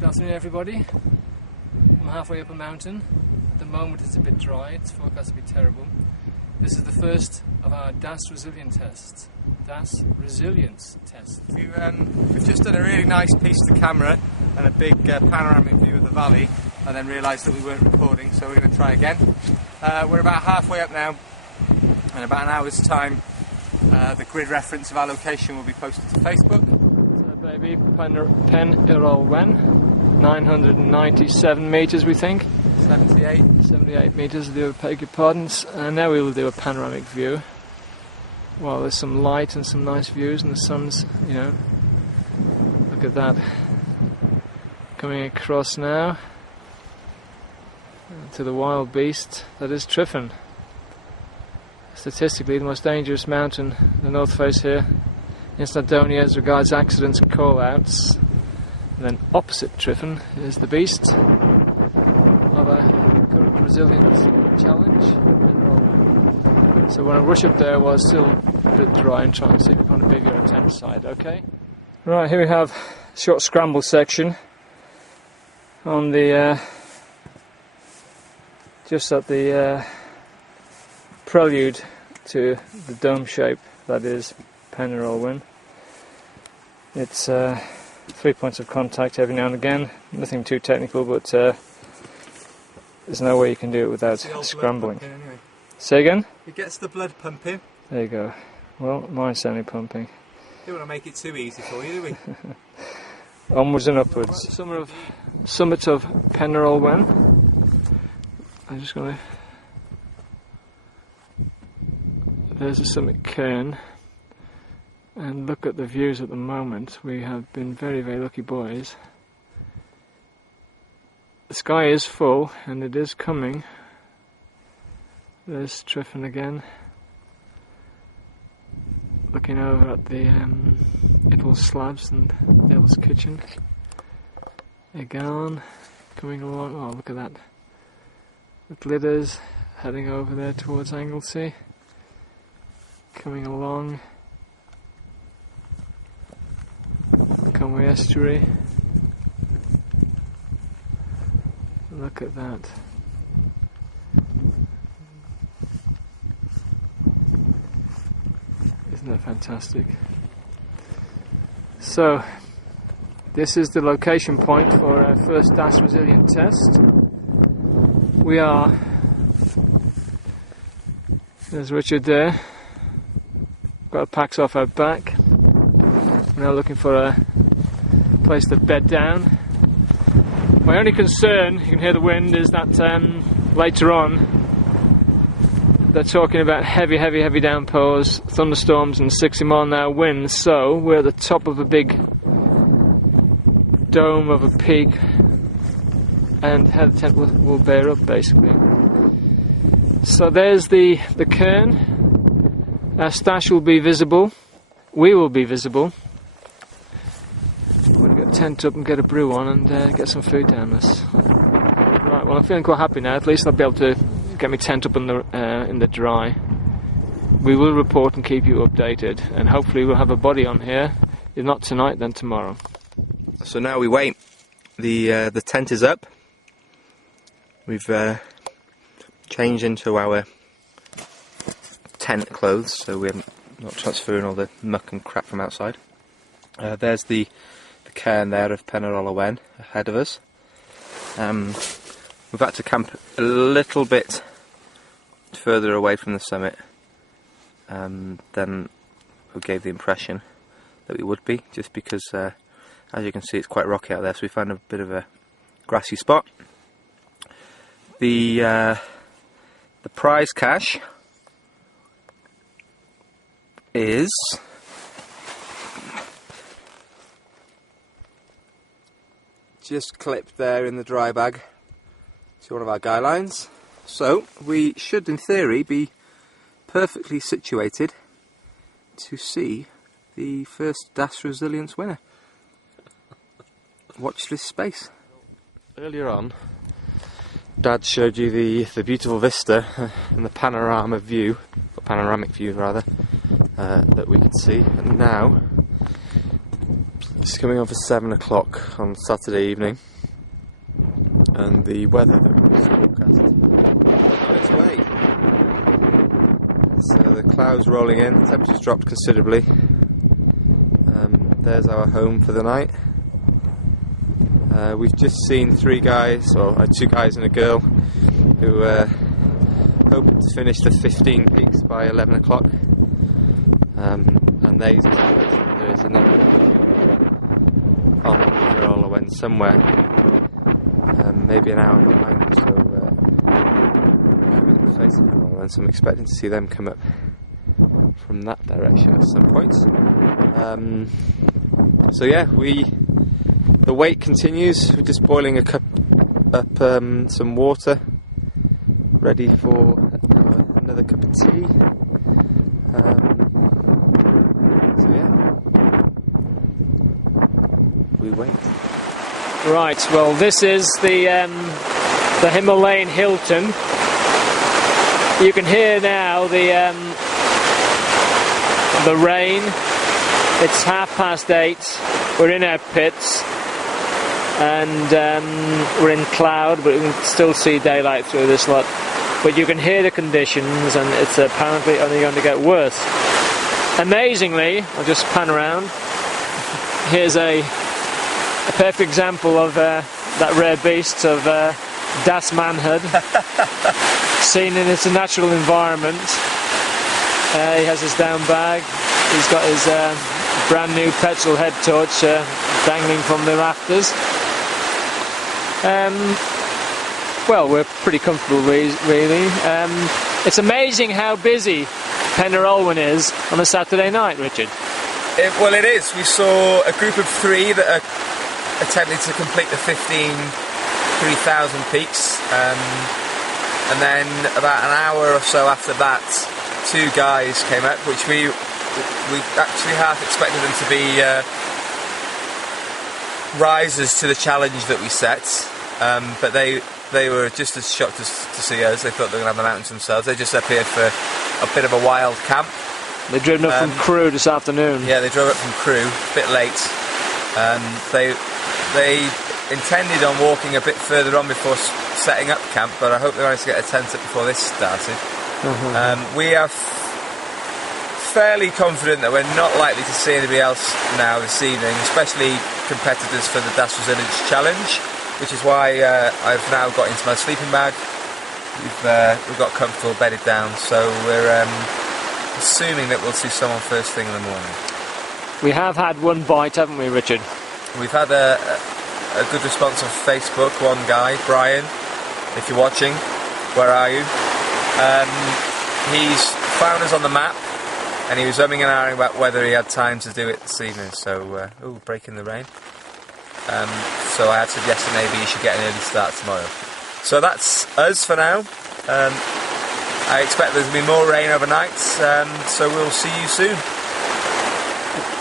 Good afternoon, everybody. I'm halfway up a mountain. At the moment it's a bit dry, it's forecast to be terrible. This is the first of our DAS resilience tests. DAS resilience test. We've just done a really nice piece of the camera and a big panoramic view of the valley, and then realised that we weren't recording, so we're going to try again. We're about halfway up now. In about an hour's time, the grid reference of our location will be posted to Facebook. So baby, Pen Yr Ole Wen, 997 metres we think. 78 metres, I do beg your pardons. And now we will do a panoramic view. Well, there's some light and some nice views, and the sun's, you know, look at that. Coming across now to the wild beast that is Tryfan. Statistically the most dangerous mountain in the north face here in Snowdonia as regards accidents and call-outs. And then opposite Tryfan is the beast of a current resilience challenge. So when I rush up there, while it's still a bit dry, and try and see on a bigger intense side, okay? Right, here we have a short scramble section on the just at the prelude to the dome shape that is Pen Yr Ole Wen. It's 3 points of contact every now and again, nothing too technical, but there's no way you can do it without scrambling. Anyway. Say again? It gets the blood pumping. There you go. Well, mine's certainly pumping. We don't want to make it too easy for you, do we? Onwards and upwards. Summit of Pen Yr Ole Wen. I'm just going to... There's the summit cairn, and look at the views at the moment. We have been very, very lucky boys. The sky is full, and it is coming. There's Tryfan again, looking over at the Idle Slabs and Devil's Kitchen. Again, coming along. Oh, look at that! The glitters heading over there towards Anglesey. Coming along, Conway Estuary. Look at that. Isn't that fantastic? So, this is the location point for our first DAS resilient test. We are, there's Richard there. Got our packs off our back. We're now looking for a place to bed down. My only concern, you can hear the wind, is that later on they're talking about heavy downpours, thunderstorms and 60 mile an hour winds. So we're at the top of a big dome of a peak, and how the tent will bear up basically. So there's the cairn. Our stash will be visible. We will be visible. I'm going to get a tent up and get a brew on and get some food down us. Right, well I'm feeling quite happy now. At least I'll be able to get my tent up in the dry. We will report and keep you updated, and hopefully we'll have a body on here. If not tonight, then tomorrow. So now we wait. The tent is up. We've changed into our tent clothes, so we're not transferring all the muck and crap from outside. There's the cairn there of Pen Yr Ole Wen ahead of us. We've had to camp a little bit further away from the summit than we gave the impression that we would be, just because as you can see it's quite rocky out there, so we found a bit of a grassy spot. The prize cache is just clipped there in the dry bag to one of our guy lines, so we should in theory be perfectly situated to see the first DAS resilience winner. Watch this space. Earlier on Dad showed you the beautiful vista and the panoramic view rather, that we could see, and now it's coming on for 7 o'clock on Saturday evening. and the weather that was forecast on its way. So the clouds rolling in, the temperature's dropped considerably. There's our home for the night. We've just seen 3 guys, or 2 guys and a girl, who hoping to finish the 15 peaks by 11 o'clock. And there is another on Pen Yr Ole Wen somewhere, maybe an hour behind, so coming face of Pen Yr Ole Wen, so I'm expecting to see them come up from that direction at some point. So yeah, the wait continues. We're just boiling some water, ready for another cup of tea. So yeah, we wait. Right, well this is the Himalayan Hilton. You can hear now the rain. It's 8:30. We're in our pits, and we're in cloud, but we can still see daylight through this lot. But you can hear the conditions, and it's apparently only going to get worse. Amazingly, I'll just pan around. Here's a perfect example of that rare beast of das manhood, seen in its natural environment. He has his down bag. He's got his brand new petrol head torch dangling from the rafters. Well, we're pretty comfortable, really. It's amazing how busy Pen Yr Ole Wen is on a Saturday night, Richard. Well, it is. We saw a group of 3 that are attempting to complete the 3,000 peaks, and then about an hour or so after that, 2 guys came up, which we actually half expected them to be risers to the challenge that we set, but they were just as shocked to see us. They thought they were going to have the mountains themselves. They just appeared for a bit of a wild camp. They've driven up from Crewe this afternoon. Yeah, they drove up from Crewe, a bit late. They intended on walking a bit further on before setting up camp, but I hope they managed to get a tent up before this started. We are fairly confident that we're not likely to see anybody else now this evening, especially competitors for the Das Resilience Challenge, which is why I've now got into my sleeping bag. We've got comfortable bedded down, so we're assuming that we'll see someone first thing in the morning. We have had one bite, haven't we, Richard? We've had a good response on Facebook. One guy, Brian, if you're watching, where are you? He's found us on the map, and he was umming and ahhing about whether he had time to do it this evening. So, breaking the rain. So I had suggested maybe you should get an early start tomorrow. So that's us for now. I expect there's going to be more rain overnight, so we'll see you soon.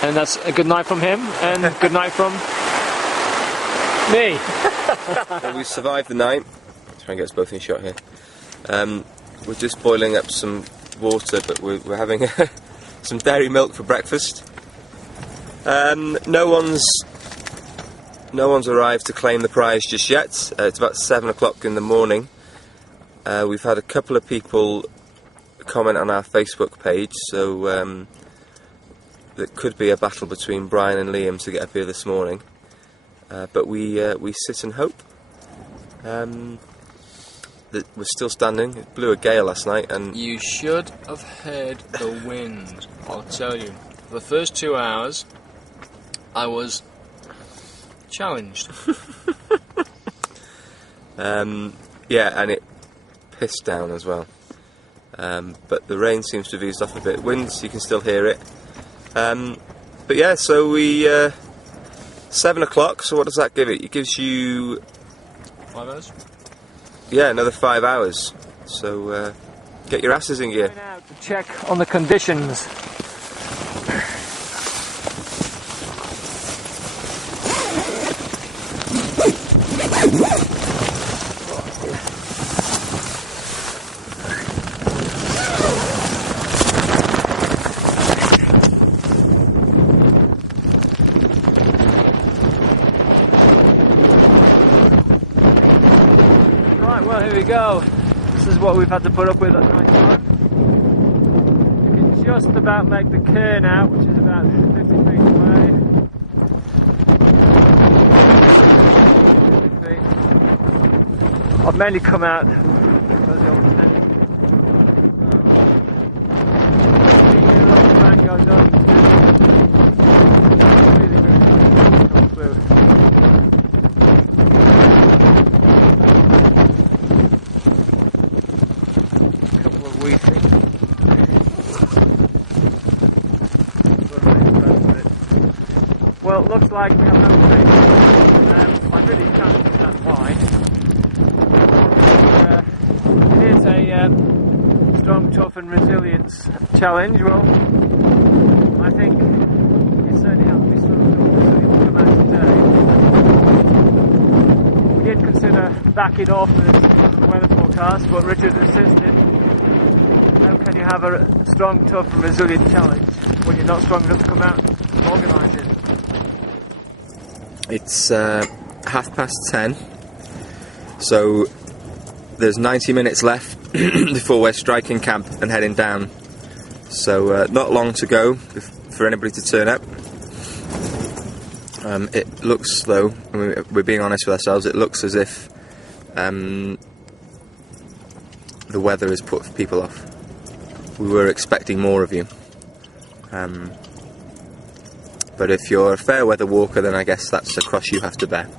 And that's a good night from him, and good night from me. Well, we survived the night. Try and get us both in shot here. We're just boiling up some water, but we're having some dairy milk for breakfast. No one's arrived to claim the prize just yet. It's about 7 o'clock in the morning. We've had a couple of people comment on our Facebook page, so there could be a battle between Brian and Liam to get up here this morning. But we sit and hope. That we're still standing. It blew a gale last night, and you should have heard the wind. I'll tell you. For the first 2 hours, I was challenged. Yeah, and it pissed down as well. But the rain seems to have eased off a bit. Winds, you can still hear it. But yeah, so we 7 o'clock. So what does that give it? It gives you 5 hours. Yeah, another 5 hours. So get your asses in gear. Going out to check on the conditions. So here we go. This is what we've had to put up with at night time. You can just about make the cairn out, which is about 50 feet away. 50 feet. I've mainly come out because the old tent. The fan goes up. Really good. Come through. Well, it looks like we have no place. I really can't understand why. It is a strong, tough and resilience challenge. Well, I think it certainly has to be strong, tough and resilient to come out today. We did consider backing off this weather forecast, but Richard insisted. How can you have a strong, tough and resilient challenge when you're not strong enough to come out and organise it? It's 10:30, so there's 90 minutes left before we're striking camp and heading down. So not long to go for anybody to turn up. It looks, though, we're being honest with ourselves, it looks as if the weather has put people off. We were expecting more of you. But if you're a fair weather walker, then I guess that's a cross you have to bear.